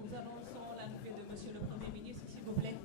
Nous annonçons l'arrivée de Monsieur le Premier ministre, s'il vous plaît.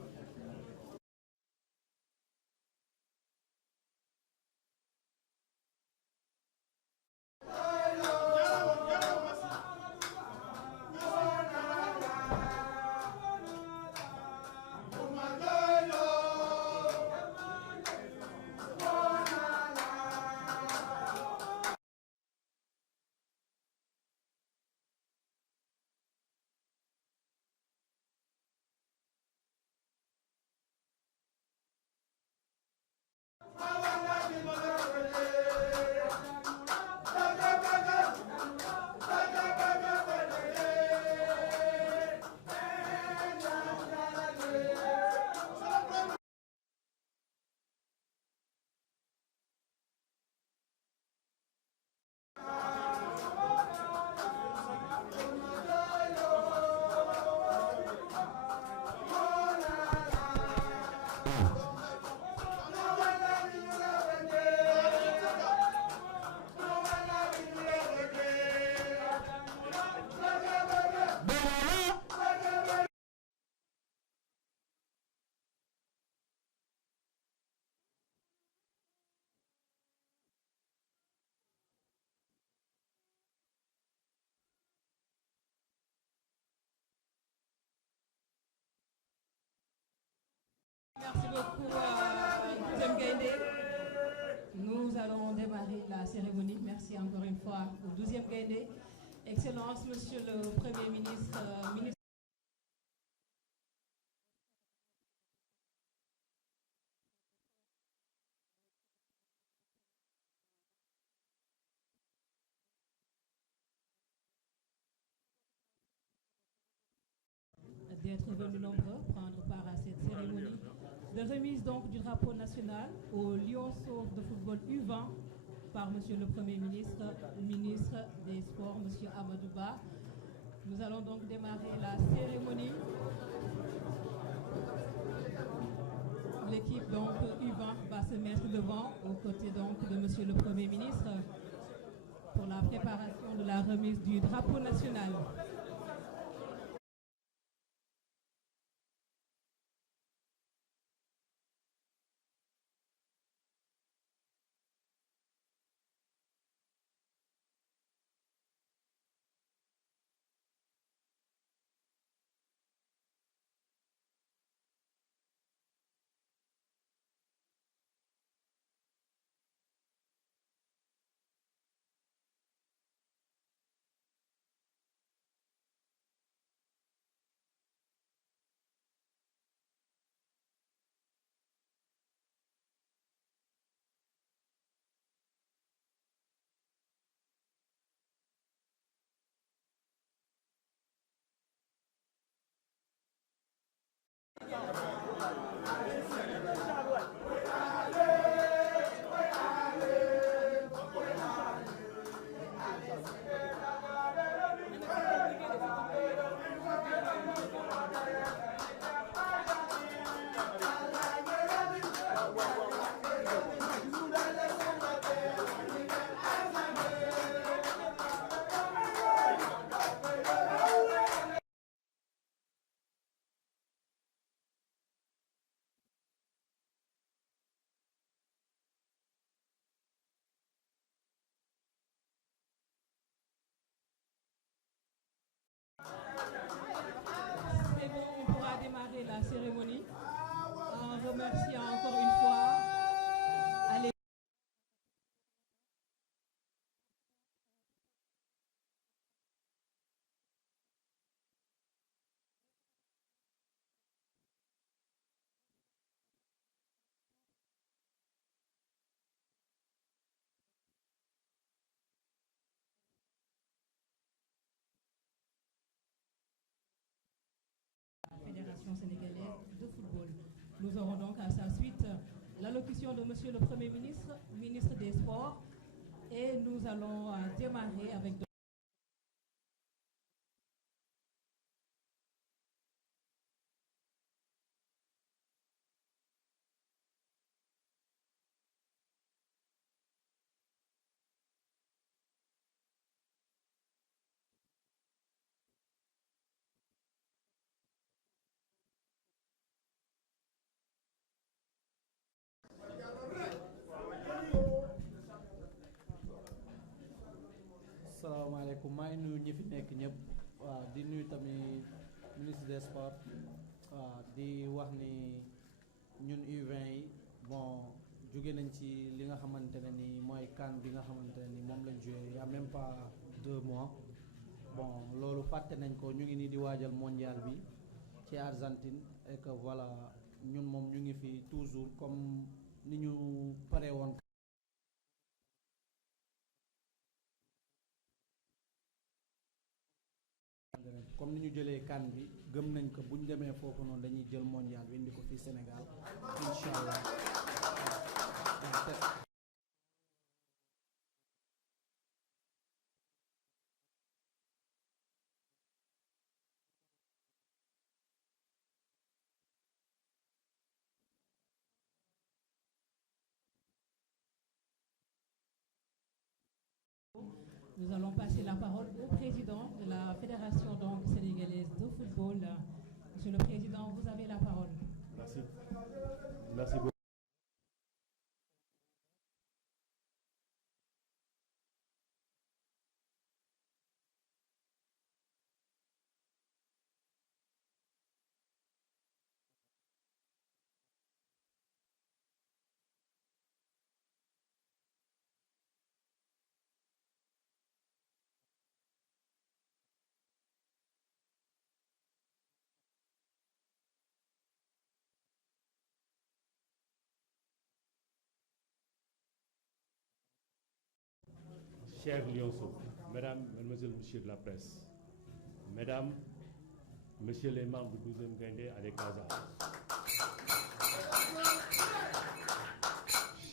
Merci beaucoup, Deuxième Gaïndé. Nous allons démarrer la cérémonie. Merci encore une fois au 12e Gaïndé. Excellence, Monsieur le Premier ministre, ministre d'être venus nombreux prendre part à cette cérémonie de remise donc du drapeau national au Lionceaux de football U20 par Monsieur le Premier ministre, ministre des Sports, Monsieur Amadou Ba. Nous allons donc démarrer la cérémonie. L'équipe donc U20 va se mettre devant aux côtés donc de Monsieur le Premier ministre pour la préparation de la remise du drapeau national. instructions de Monsieur le Premier ministre, ministre des Sports, et nous allons démarrer avec... salaamaaleykum maa ngi nuyu ñi fi nekk ñëpp waaw di nuyu tamit ministre des sports waaw di wax ni ñun U20 yi bon jóge nañ ci li nga xamante ne ni mooy CAN bi nga xamante ne ni moom lañ joué il y a même pas 2 mois bon loolu fàtte nañ ko ñu ngi nii di waajal mondial bi ci Argentine et que voilà ñun moom ñu ngi fi toujours comme ni ñu pare woon. comme ni ñu jëlee CAN bi gëm nañ ko bu ñu demee foofu noonu dañuy jël mondial bi indi ko fii Sénégal incha allah. Nous allons passer la parole au président de la Fédération donc sénégalaise de football. Monsieur le Président, vous avez la parole. Merci. Merci beaucoup. Chers Lyonceaux, Mesdames, Mesdemoiselles, Messieurs de la presse, Mesdames, Messieurs les membres du 12e Gaïndé à Casa,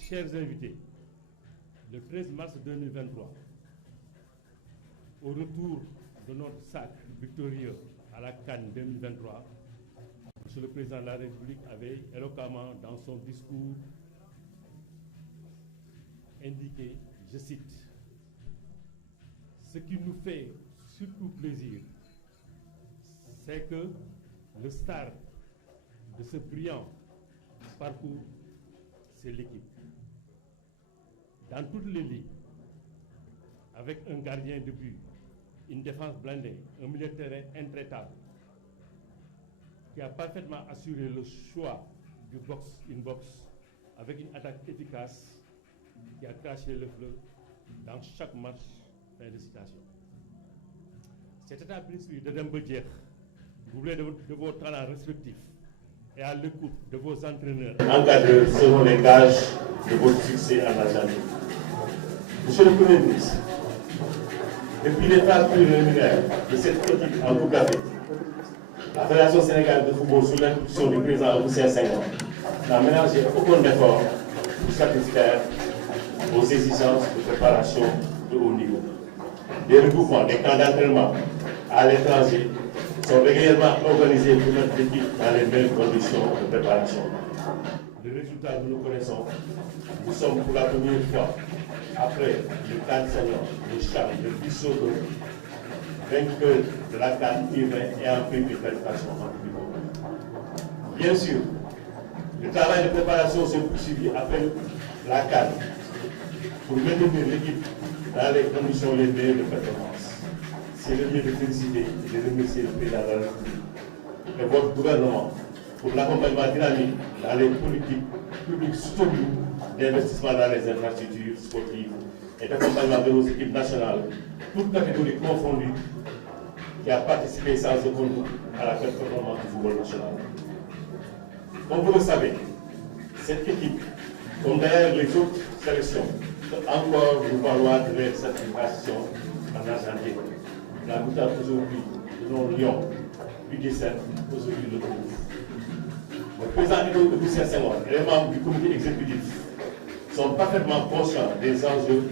chers invités, le 13 mars 2023, au retour de notre sac victorieux à la CAN 2023, Monsieur le Président de la République avait éloquemment dans son discours indiqué, je cite, ce qui nous fait surtout plaisir, c'est que le star de ce brillant parcours, c'est l'équipe. Dans toutes les ligues, avec un gardien de but, une défense blindée, un milieu de terrain intraitable, qui a parfaitement assuré le choix du box-in-box, avec une attaque efficace qui a craché le feu dans chaque match. Fin de citation. Cet état d'esprit de Dembélé, doublé de vos talents respectifs et à l'écoute de vos entraîneurs, encadrés selon les gages de votre succès en Argentine. Monsieur le Premier ministre, depuis les phases préliminaires de cette équipe en Coupe d'Afrique, la Fédération sénégalaise de football sous l'impulsion du président Augustin Senghor n'a ménagé aucun effort pour satisfaire aux exigences de préparation de haut niveau. Les regroupements des camps d'entraînement à l'étranger sont régulièrement organisés pour notre équipe dans les mêmes conditions de préparation. Le résultat que nous connaissons, nous sommes pour la première fois, après le CAN senior, le CHAN, le Bissau, vainqueur de la CAN U20 et en prix de qualification en public. Bien sûr, le travail de préparation s'est poursuivi après la CAN pour maintenir l'équipe dans les conditions les meilleures de performance. C'est le lieu de féliciter et de remercier le président de la République et votre gouvernement pour l'accompagnement dynamique dans les politiques publiques soutenues d'investissement dans les infrastructures sportives et d'accompagnement de nos équipes nationales, toutes catégories confondues, qui a participé sans aucun doute à la performance du football national. Comme vous le savez, cette équipe, comme d'ailleurs les autres sélections, peut encore vous valoir de leur satisfaction en Argentine. La boutade aujourd'hui, le nom Lyon, U17, aujourd'hui le groupe. Le président Augustin Senghor et les membres du comité exécutif sont parfaitement conscients des enjeux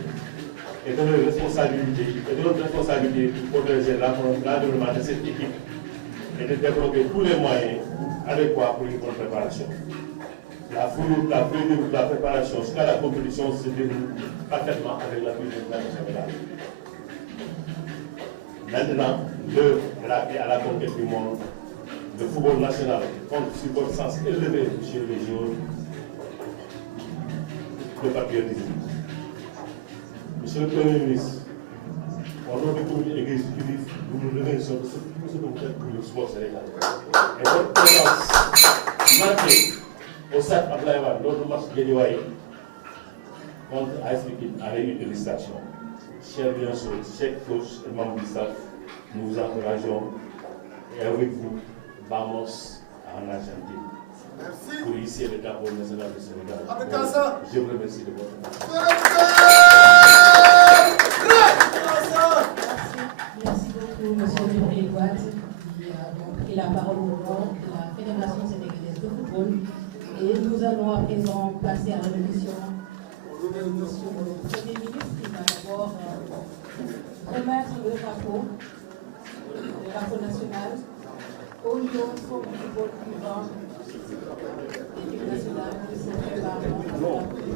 et de leur responsabilité pour protéger l'environnement de cette équipe et de développer tous les moyens adéquats pour une bonne préparation. La fouille, la préparation jusqu'à la compétition se déroule parfaitement avec l'appui du gouvernement général. Maintenant, l'heure est à la conquête du monde. Le football national compte sur votre sens élevé, monsieur les joueurs, de patriotisme. Monsieur le Premier ministre, au nom du comité exécutif, nous nous remercions de ce que vous faites pour le sport sénégalais. Et votre présence marquée au stade Abdoulaye Wade lors du match Guédiawaye contre AS Pikine a réuni une félicitations. Chers Lions, chers coachs et membres du staff, nous vous encourageons et avec vous, vamos en Argentine. Merci. Pour initier le drapeau national du Sénégal. Je vous remercie de votre attention. Merci beaucoup, monsieur Djibril Wade, qui a donc pris la parole au nom de la Fédération sénégalaise de football. Et nous allons à présent passer à la révolution du Premier ministre, qui va d'abord remettre le drapeau national au Lion du football cubain, l'équipe nationale qui se prépare pour la Coupe du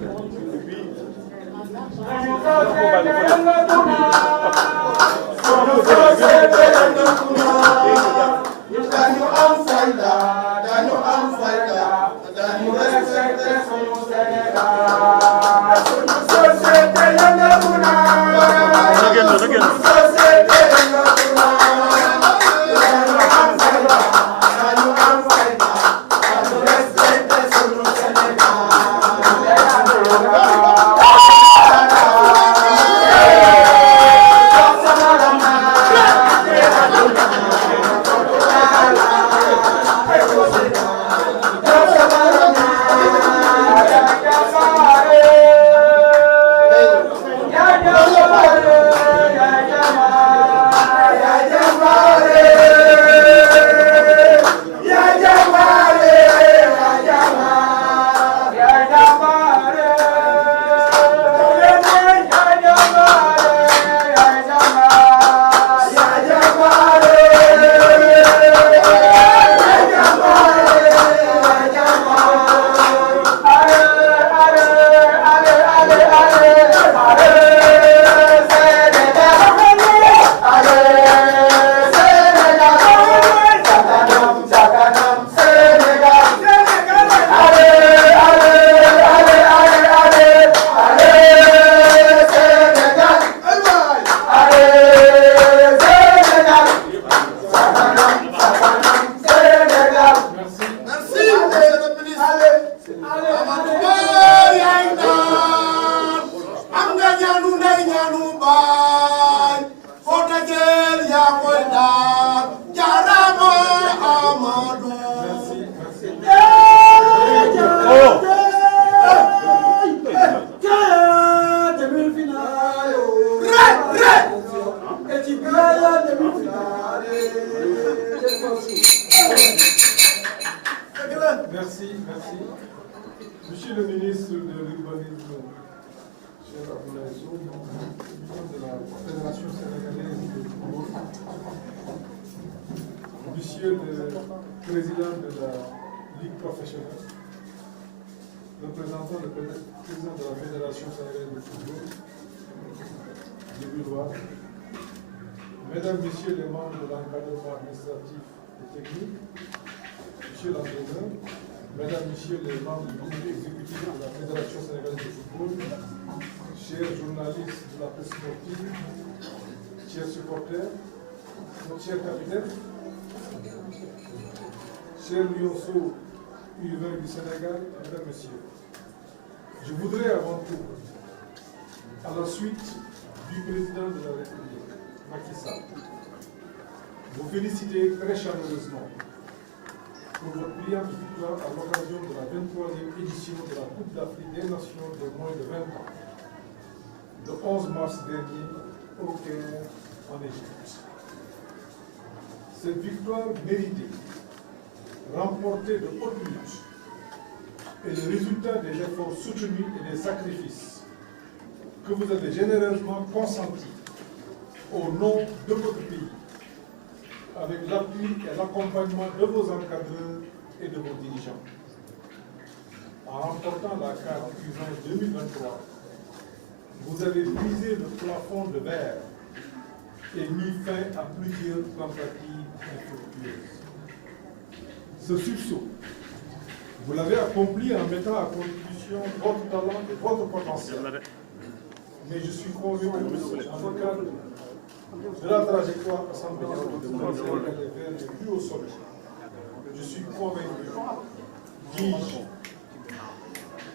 Merci. Monsieur le ministre de l'Urbanisme, cher Abdoulaye Sow, président de la Fédération sénégalaise de football, monsieur le président de la Ligue professionnelle, représentant le président de la Fédération sénégalaise de football, Djibril Wade, mesdames, messieurs les membres de l'encadrement administratif et technique, monsieur l'entraîneur, mesdames, messieurs les membres du comité exécutif de la Fédération sénégalaise de football, chers journalistes de la presse sportive, chers supporters, chers capitaines, chers lionceaux U20 du Sénégal, mesdames, messieurs, je voudrais avant tout, à la suite du président de la République, Macky Sall, vous féliciter très chaleureusement pour votre brillante victoire à l'occasion de la 23e édition de la Coupe d'Afrique des Nations de moins de 20 ans, le 11 mars dernier au Caire, en Égypte. Cette victoire méritée remporté de haute lutte est le résultat des efforts soutenus et des sacrifices que vous avez généreusement consentis au nom de votre pays, avec l'appui et l'accompagnement de vos encadreurs et de vos dirigeants. En remportant la CAN U20 2023, vous avez brisé le plafond de verre et mis fin à plusieurs tentatives infructueuses. Ce sursaut, vous l'avez accompli en mettant à contribution votre talent et votre potentiel. Mais je suis convaincu dans le cadre de la trajectoire assemblée vers les plus hauts sommets. Je suis convaincu, dis-je.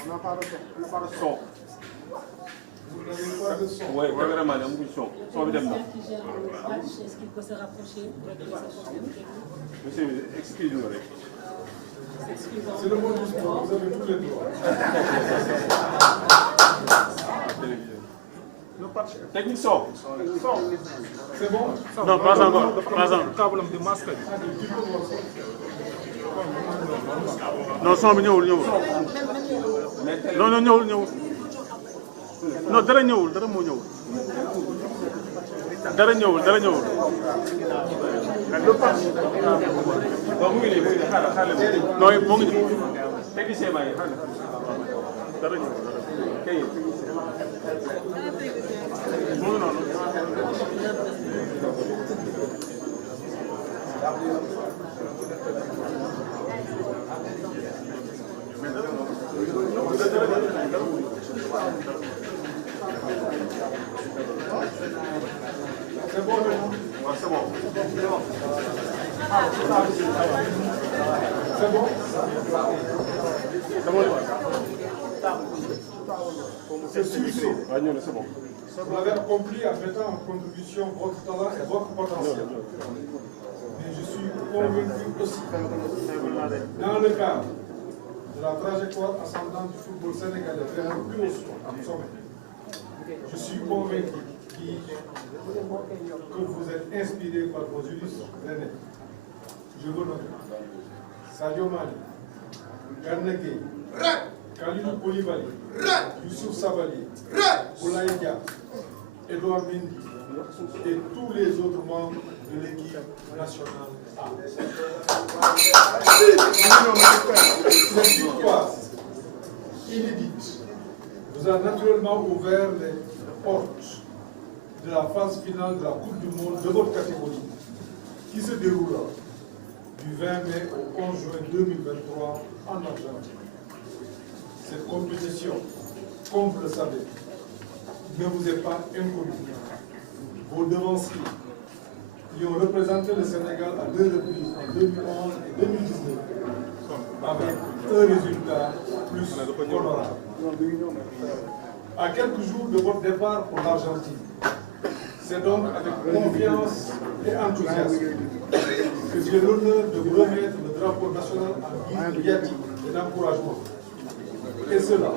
On n'a pas de son. Vous n'avez pas de son. Oui, vraiment, il y a un son. Est-ce qu'il peut se rapprocher Monsieur, excusez-moi. C'est le mot du sport, vous avez tous les droits. Technique son. C'est bon? Non, pas encore. Pas encore. Non, son bi ñëwul ñëwul. Non non ñëwul ñëwul. Non dara ñëwul dara moo ñëwul. Dara ñëwul dara ñëwul. Donc mu ngi nii xaaral. Non moo ngi nii. Technicien baa ngi xaaral. Dara ñëwul dara. Kay. Moo ngi noonu. C'est bon, C'est bon. c'est bon. Ce sursaut, waaw ñëw na c'est bon. vous l'avez accompli en mettant en contribution votre talent et votre potentiel. Mais je suis convaincu aussi, dans le cadre de la trajectoire ascendante du football sénégalais vers le plus haut sommet, je suis convaincu que vous êtes inspiré par vos illustres aînés. Je vous nomme Sadio Mané, Gana Gueye, Kalidou Koulibaly, Youssouf Sabaly, Boulaye Dia, Edouard Mendy et tous les autres membres de l'équipe nationale A. Cette victoire inédite vous a naturellement ouvert les portes de la phase finale de la Coupe du Monde de votre catégorie, qui se déroulera du 20 mai au 11 juin 2023 en Argentine. Cette compétition, comme vous le savez, ne vous est pas inconnue. Vos devanciers qui ont représenté le Sénégal à 2 reprises, en 2011 et 2019, avec un résultat plus honorable. À quelques jours de votre départ pour l'Argentine, c'est donc avec confiance et enthousiasme que j'ai l'honneur de vous remettre le drapeau national en guise de viatique et d'encouragement. Et cela,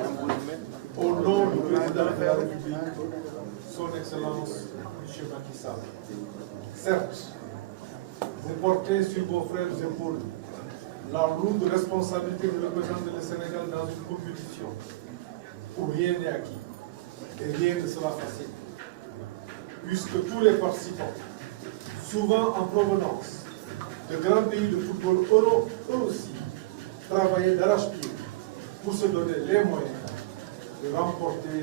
au nom du président de la République, son Excellence M. Macky Sall. Certes, vous portez sur vos frères épaules la lourde responsabilité de représenter le Sénégal dans une compétition où rien n'est acquis et rien ne sera facile. Puisque tous les participants, souvent en provenance de grands pays de football, auront eux aussi travaillé d'arrache-pied pour se donner les moyens de remporter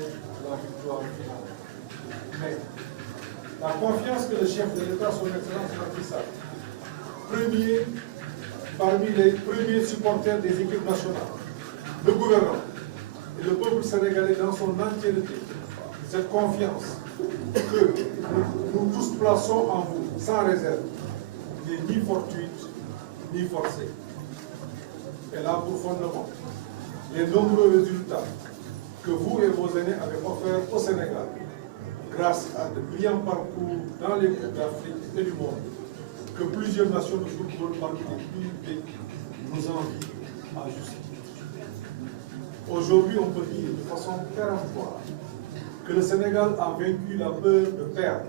la victoire finale. Mais la confiance que le chef de l'État, son Excellence Macky Sall, premier parmi les premiers supporters des équipes nationales, le gouvernement et le peuple sénégalais dans son entièreté, cette confiance que nous tous plaçons en vous sans réserve n'est ni fortuite ni forcée. Elle a pour fondement les nombreux résultats que vous et vos aînés avez offerts au Sénégal grâce à de brillants parcours dans les coupes d'Afrique et du monde que plusieurs nations de football parmi les plus pays nous envient à juste titre. Aujourd'hui, on peut dire de façon péremptoire que le Sénégal a vaincu la peur de perdre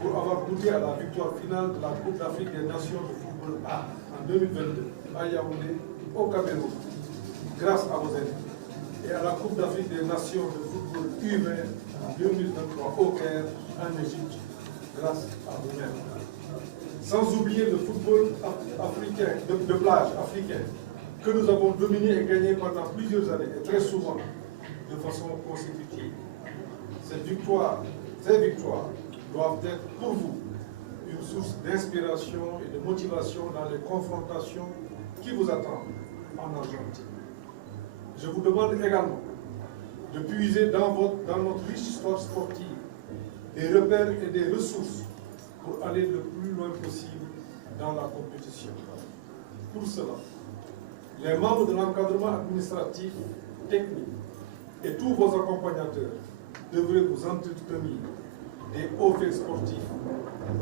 pour avoir goûté à la victoire finale de la Coupe d'Afrique des Nations de football A en 2022 à Yaoundé, au Cameroun, grâce à vos aide, et à la Coupe d'Afrique des Nations de football U20 en 2023 au Caire, en Égypte, grâce à vous-même. Sans oublier le football africain, de plage africain, que nous avons dominé et gagné pendant plusieurs années, et très souvent de façon consécutive. Ces victoires doivent être pour vous une source d'inspiration et de motivation dans les confrontations qui vous attendent en Argentine. Je vous demande également de puiser dans notre riche histoire sportive des repères et des ressources pour aller le plus loin possible dans la compétition. Pour cela, les membres de l'encadrement administratif, technique et tous vos accompagnateurs devraient vous entretenir des hauts faits sportifs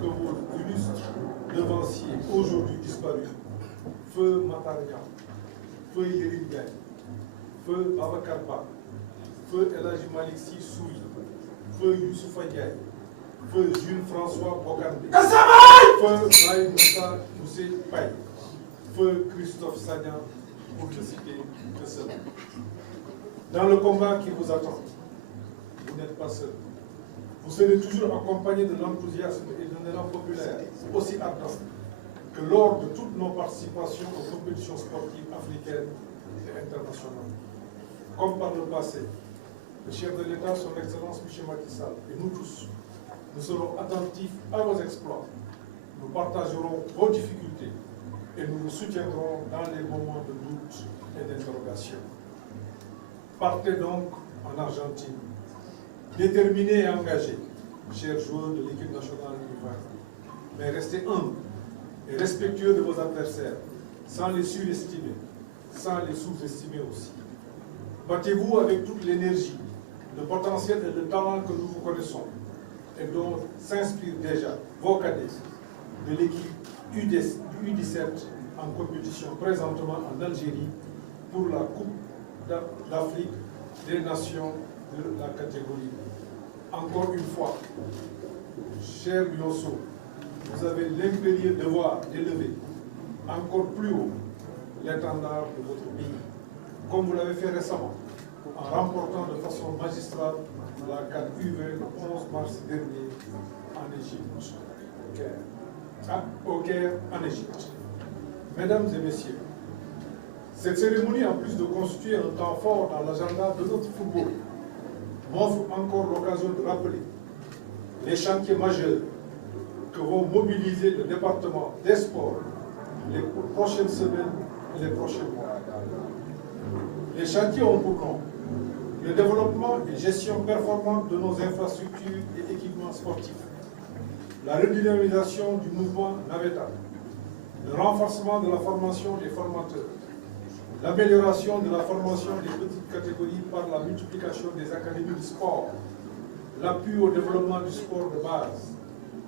que vos illustres devanciers aujourd'hui disparus, Feu Mataria, Feu Yerim Gaye, Feu Babacar Ba, Feu El Hadji Malick Sy Souyi, Feu Youssoufa Ndiaye, Feu Jules François Bocandé, Feu Baye Moussa Moussé Paye, Feu Christophe Sagnan, pour ne citer que cela. Dans le combat qui vous attend, vous n'êtes pas seul. Vous serez toujours accompagné de l'enthousiasme et d'un élan populaire aussi ardent que lors de toutes nos participations aux compétitions sportives africaines et internationales. Comme par le passé, le chef de l'État, son Excellence M. Macky Sall, et nous tous, nous serons attentifs à vos exploits. Nous partagerons vos difficultés et nous vous soutiendrons dans les moments de doute et d'interrogation. Partez donc en Argentine, déterminés et engagés, chers joueurs de l'équipe nationale U20, mais restez humbles et respectueux de vos adversaires, sans les surestimer, sans les sous-estimer aussi. Battez-vous avec toute l'énergie, le potentiel et le talent que nous vous connaissons et dont s'inspirent déjà vos cadets de l'équipe U17 en compétition présentement en Algérie pour la Coupe d'Afrique des Nations de la catégorie. Encore une fois, cher Lionceau, vous avez l'impérieux devoir d'élever encore plus haut l'étendard de votre pays, comme vous l'avez fait récemment, en remportant de façon magistrale la CAN U20 le 11 mars dernier en Égypte, au Caire, en Égypte. Mesdames et messieurs, cette cérémonie, en plus de constituer un temps fort dans l'agenda de notre football, m'offre encore l'occasion de rappeler les chantiers majeurs que vont mobiliser le département des sports les prochaines semaines et les prochains mois. Les chantiers ont pour nom le développement et gestion performante de nos infrastructures et équipements sportifs, la redynamisation du mouvement navétane, le renforcement de la formation des formateurs, l'amélioration de la formation des petites catégories par la multiplication des académies de sport, l'appui au développement du sport de base,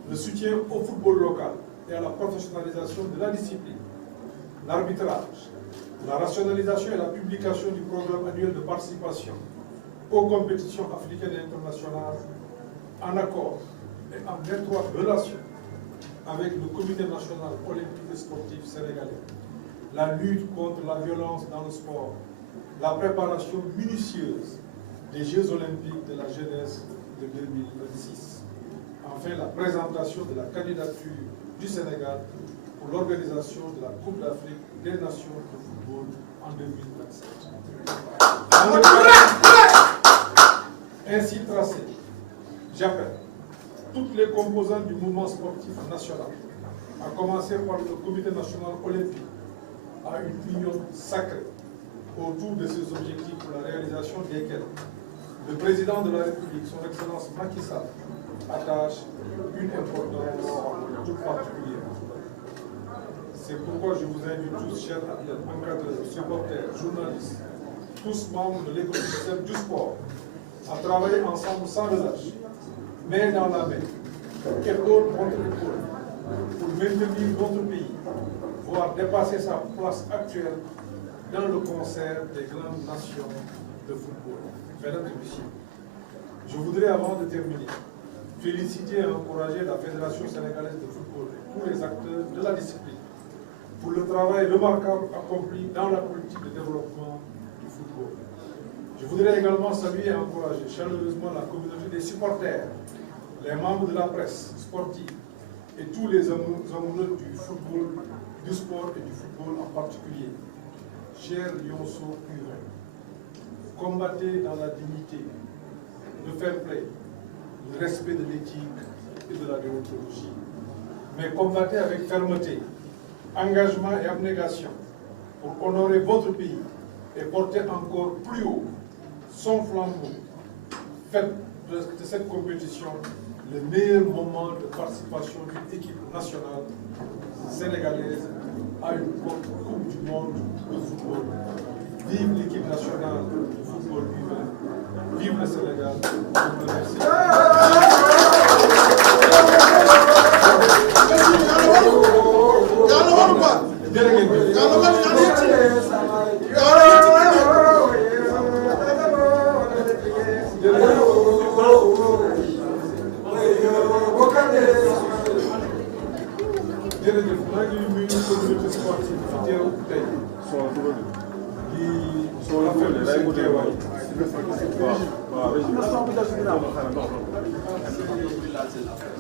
le soutien au football local et à la professionnalisation de la discipline, l'arbitrage, la rationalisation et la publication du programme annuel de participation aux compétitions africaines et internationales en accord et en étroite relation avec le Comité national olympique et sportif sénégalais, la lutte contre la violence dans le sport, la préparation minutieuse des Jeux olympiques de la jeunesse de 2026. Enfin, la présentation de la candidature du Sénégal pour l'organisation de la Coupe d'Afrique des Nations de football en 2027. Ainsi tracé, j'appelle toutes les composantes du mouvement sportif national, à commencer par le Comité national olympique, à une union sacrée autour de ces objectifs pour la réalisation desquels le président de la République, son Excellence Macky Sall, attache une importance toute particulière. C'est pourquoi je vous invite tous, chers athlètes, encadreurs, supporters, journalistes, tous membres de l'écosystème du sport, à travailler ensemble sans relâche, main dans la main, épaule contre épaule, pour maintenir notre pays, voire dépasser sa place actuelle dans le concert des grandes nations de football. Mesdames et messieurs, je voudrais, avant de terminer, féliciter et encourager la Fédération sénégalaise de football et tous les acteurs de la discipline pour le travail remarquable accompli dans la politique de développement du football. Je voudrais également saluer et encourager chaleureusement la communauté des supporters, les membres de la presse sportive et tous les amoureux du football, du sport et du football en particulier. Chers Lionceaux U20, combattez dans la dignité, le fair play, le respect de l'éthique et de la déontologie, mais combattez avec fermeté, engagement et abnégation pour honorer votre pays et porter encore plus haut son flambeau. Faites de cette compétition le meilleur moment de participation d'une équipe nationale sénégalaise à une Coupe du monde de football. Vive l'équipe nationale de football U20. Vive le Sénégal. Je vous remercie. jërëjëf maa ngi nuyu communauté sportive fi teew tey di rafetlu seen teewaay.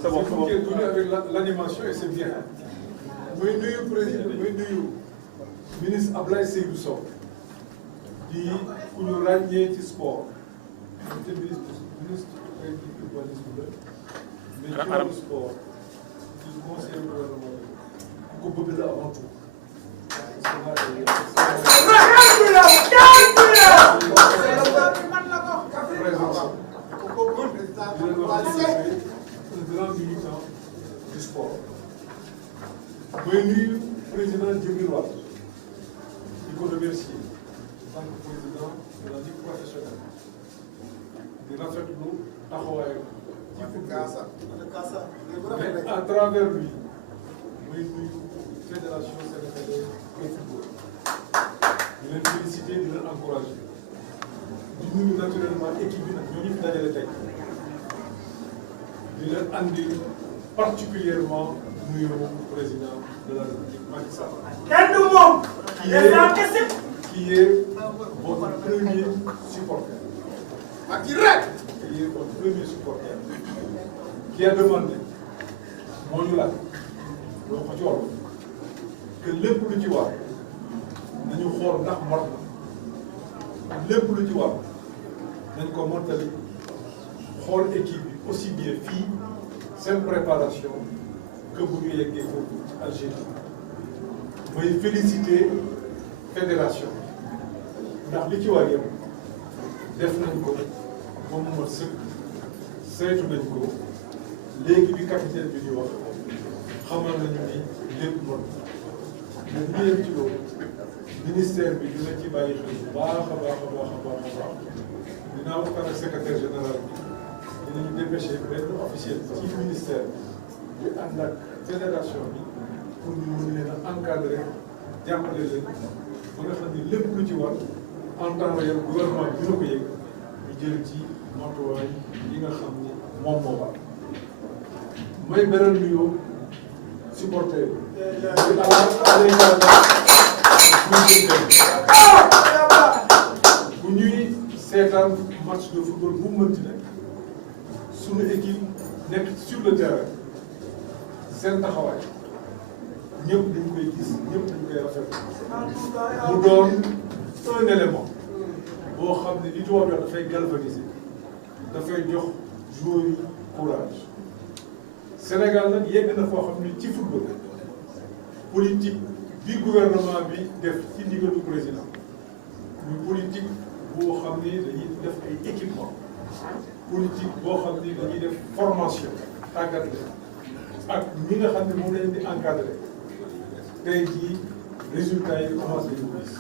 C'est bon, vous êtes venu avec l'animation et c'est bien. Muy nuyu président muy nuyu ministre Ablaye Seydou Sow di ku ñu ràññee ci sport. te ministre du urbanisme la mais ci wàllu sport di conseiller gouvernement ku ko bëgg la avant tout. Un grand militant du sport. Muy nuyu président Djibril Wade di ko remercier en tant que président de la Ligue professionnelle di rafetlu taxawaayam ci football mais à travers lui muy nuyu fédération sénégalaise de football di leen féliciter di leen encourager di nuyu naturellement équipe bi nag ñoo ñu fi dajale tey di leen andi particulièrement nuyu président de la République Macky Sall. Qui est votre premier supporter. Qui est votre premier supporter. Qui a demandé moo ñu laaj loo ko ci war que lépp lu ci war nañu xool ndax mot na lépp lu ci war nañ ko mottali xool équipe bi aussi bien fii seen préparation que bu ñu yeggee foofu ci Algérie mooy féliciter fédération ndax li ci war yëpp def nañ ko ba mu mat sëkk saytu nañ ko léegi bi capitaine bi di wax xamal nañu ni lépp bon mais ñu yem ci loolu ministère bi dina ci bàyyi xel bu baax a baax a baax a baax a baax dinaa waxtaan ak secrétaire général bi dinañu dépêché benn officiel ci ministère bi ànd ak fédération bi pour ñu mën leen a encadrer jàppale leen ba nga xam ni lépp lu ci war en temps réel gouvernement bi dina ko yëg ñu jël ci matuwaay yi nga xam ni moom moo war may beral nuyoo supporter bu ñuy seetaan match de football bu mu mënti nekk suñu équipe nekk sur le terrain seen taxawaay ñëpp dañ koy gis ñëpp dañ koy rafetlu mu doon un élément boo xam ne li tubaab wax dafay galvaniser dafay jox joueurs yi courage Sénégal nag yegg na foo xam ne ci football politique bi gouvernement bi def ci ndigalu président muy politique boo xam ni dañuy def ay équipement politique boo xam ni dañuy def formation tàggat leen ak ñi nga xam ne moom lañ di encadré tey jii résultats yi commencé yu gis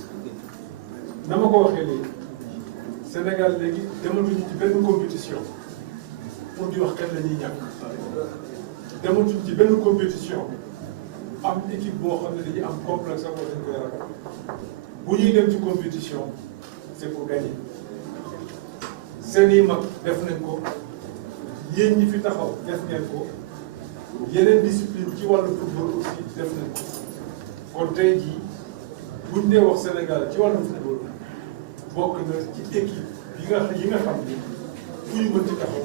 na ma ko waxee léegi Sénégal léegi dematuñu ci benn compétition pour di wax kan la ñuy ñàkk dematuñu ci benn compétition am équipe boo xam ne dañuy am complexe ak dañ koy ragal bu ñuy dem ci compétition c'est pour gagner seen i mag def nañ ko yéen ñi fi taxaw def ngeen ko yeneen discipline ci wàllu football aussi def nañ ko kon tey jii buñ dee wax Sénégal ci wàllu football bokk na ci équipe yi nga xam ni fu ñu mën ci taxaw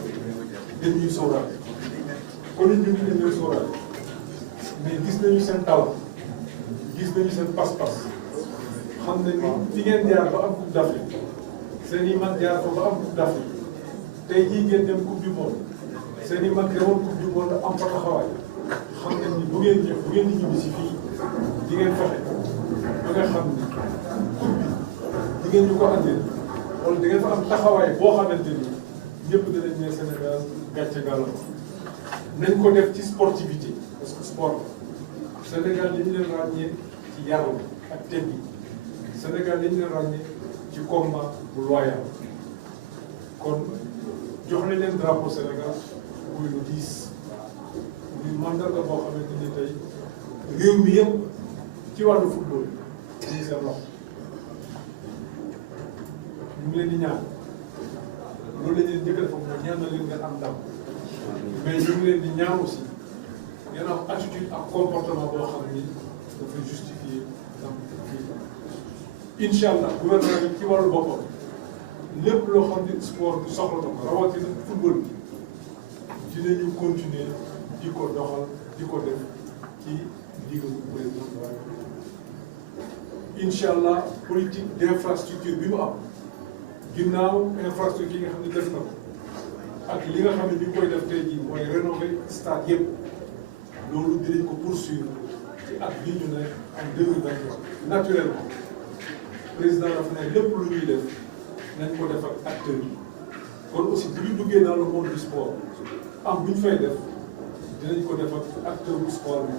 dañuy sóoraale kon ñu ngi leen di sóoraale mais gis nañu seen talent gis nañu seen pas-pas xam nañu fi ngeen jaar ba am coupe d'Afrique seen i mag jaar fa ba am coupe d'Afrique tey jii ngeen dem coupe du monde seen i mag demoon coupe du monde am fa taxawaay xam nañ ni bu ngeen ñëw bu ngeen di ñibbi si fii di ngeen fexe ba nga xam ni coupe bi di ngeen ñu ko andil wala di ngeen fa am taxawaay boo xamante ni ñëpp danañ ne Sénégal gàcce gàllam nañ ko def ci sportivité parce que sport Sénégal li ñu leen ràññee ci yar ak teggi Sénégal li ñu leen ràññee ci combat bu loyal kon jox nañ leen drapeau Sénégal muy lu diis muy mandarga boo xamante ni tey réew mi yëpp ci wàllu football ñu ngi seen loxo ñu ngi leen di ñaan loolu la ñuy njëkk a def mooy ñaan na leen ngeen am ndam mais ñu ngi leen di ñaan aussi ngeen am attitude ak comportement boo xam ni dafay justifier ndam fii incha allah gouvernement bi ci wàllu boppam lépp loo xam ne sport bi soxla na ko rawatina football bi dinañu continuer di ko doxal di ko def ci ndigalu président de la République incha allah politique d'infrastructure bi mu am ginnaaw infrastructure yi nga xam ne def na ko ak li nga xam ne bi koy def tey jii mooy rénover stade yëpp loolu dinañ ko poursuivre ci at bii ñu ne en 2023 naturellement président dafa ne lépp lu ñuy def nañ ko def ak acteurs yi kon aussi bu ñu duggee dans le monde du sport am bu ñu fay def dinañ ko def ak acteur du sport bi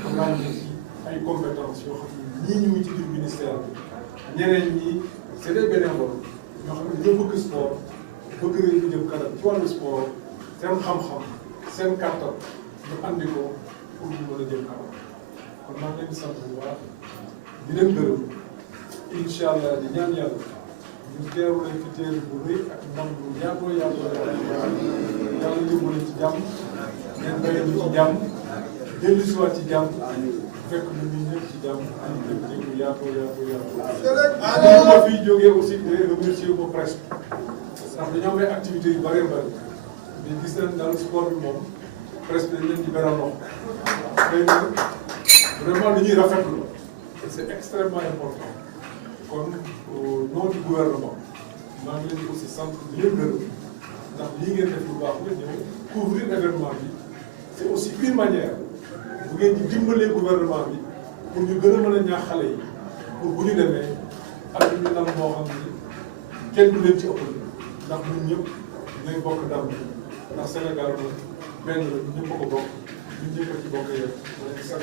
xam ci ay compétences yoo xam ne ñii ñu ngi ci biir ministère bi ñeneen ñi c'est des bénévoles ñoo xam ne ñoo bëgg sport bëgg réew mi jëm kanam ci wàllu sport seen xam-xam seen kàttan ñu andi ko pour ñu mën a jëm kanam kon maa ngi leen di sant bu baax di leen gërëm incha allah di ñaan yàlla ñu teeru leen fi teeru bu rëy ak ndam bu yaatoo yaatoo yàlla yóbbu leen ci jàmm ngeen bayee ñu ci jàmm dellu si waat ci jàmm fekk ñu ñun ñëpp ci jàmm am dégg yaatoo yaatoo ma fi jógee aussi de remercier ko presse ndax dañoo am ay activités yu bëree bëri mais gis nañ daal sport bi moom presse bi dañ leen di beral loxo tey vraiment li ñuy rafetlu et c'est extrêmement important kon au nom du gouvernement maa ngi leen di aussi sant di leen gërëm ndax lii ngeen def lu baax nga ñëw couvrir événement bi c'est aussi une manière bu ngeen di dimbalee gouvernement bi pour ñu gën a mën a ñaax xale yi pour bu ñu demee ak ñu ndam moo xam ni kenn du leen ci ëppal ndax ñun ñëpp ñooy bokk ndam ndax Sénégal moom benn la ñun ñëpp a ko bokk ñun ñëpp a ci bokk yëpp ma leen sant